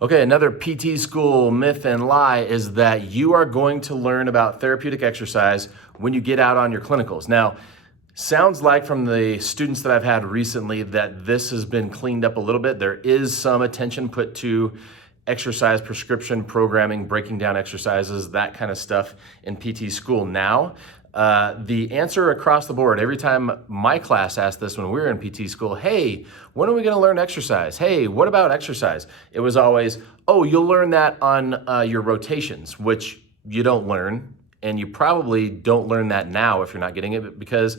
Okay, another PT school myth and lie is that you are going to learn about therapeutic exercise when you get out on your clinicals. Now, sounds like from the students that I've had recently that this has been cleaned up a little bit. There is some attention put to exercise prescription programming, breaking down exercises, that kind of stuff in PT school now. The answer across the board, every time my class asked this when we were in PT school, hey, when are we gonna learn exercise? Hey, what about exercise? It was always, oh, you'll learn that on your rotations, which you don't learn. And you probably don't learn that now if you're not getting it, because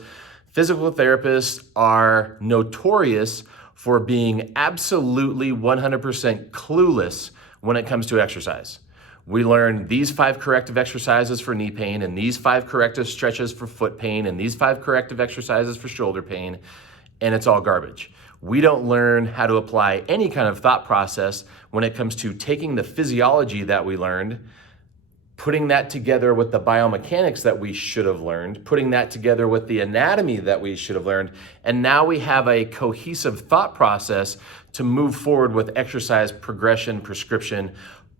physical therapists are notorious for being absolutely 100% clueless when it comes to exercise. We learn these 5 corrective exercises for knee pain, and these 5 corrective stretches for foot pain, and these 5 corrective exercises for shoulder pain, and it's all garbage. We don't learn how to apply any kind of thought process when it comes to taking the physiology that we learned, putting that together with the biomechanics that we should have learned, putting that together with the anatomy that we should have learned, and now we have a cohesive thought process to move forward with exercise progression, prescription,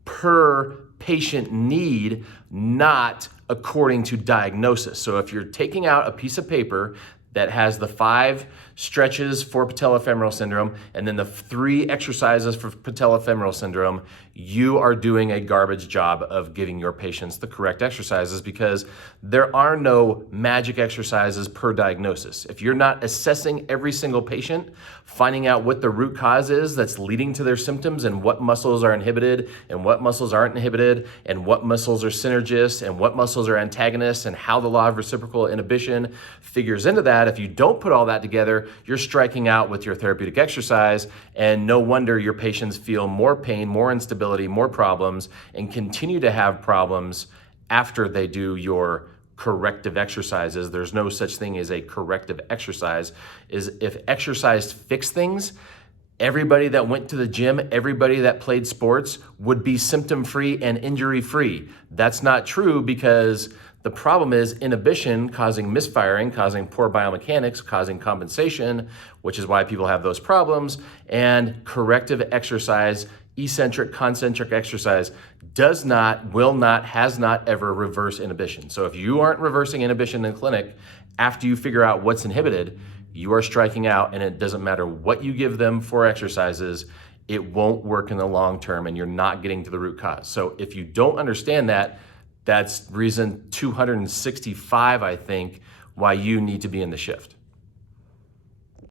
per patient need, not according to diagnosis. So if you're taking out a piece of paper that has the 5 stretches for patellofemoral syndrome and then the 3 exercises for patellofemoral syndrome, you are doing a garbage job of giving your patients the correct exercises, because there are no magic exercises per diagnosis. If you're not assessing every single patient, finding out what the root cause is that's leading to their symptoms and what muscles are inhibited and what muscles aren't inhibited and what muscles are synergists and what muscles are antagonists and how the law of reciprocal inhibition figures into that, if you don't put all that together, you're striking out with your therapeutic exercise, and no wonder your patients feel more pain, more instability, more problems, and continue to have problems after they do your corrective exercises. There's no such thing as a corrective exercise. If exercise fixed things, everybody that went to the gym, everybody that played sports would be symptom-free and injury-free. That's not true, because the problem is inhibition causing misfiring, causing poor biomechanics, causing compensation, which is why people have those problems. And corrective exercise, eccentric, concentric exercise does not, will not, has not ever reverse inhibition. So if you aren't reversing inhibition in clinic after you figure out what's inhibited, you are striking out, and it doesn't matter what you give them for exercises, it won't work in the long term, and you're not getting to the root cause. So if you don't understand that, that's reason 265, I think, why you need to be in the shift.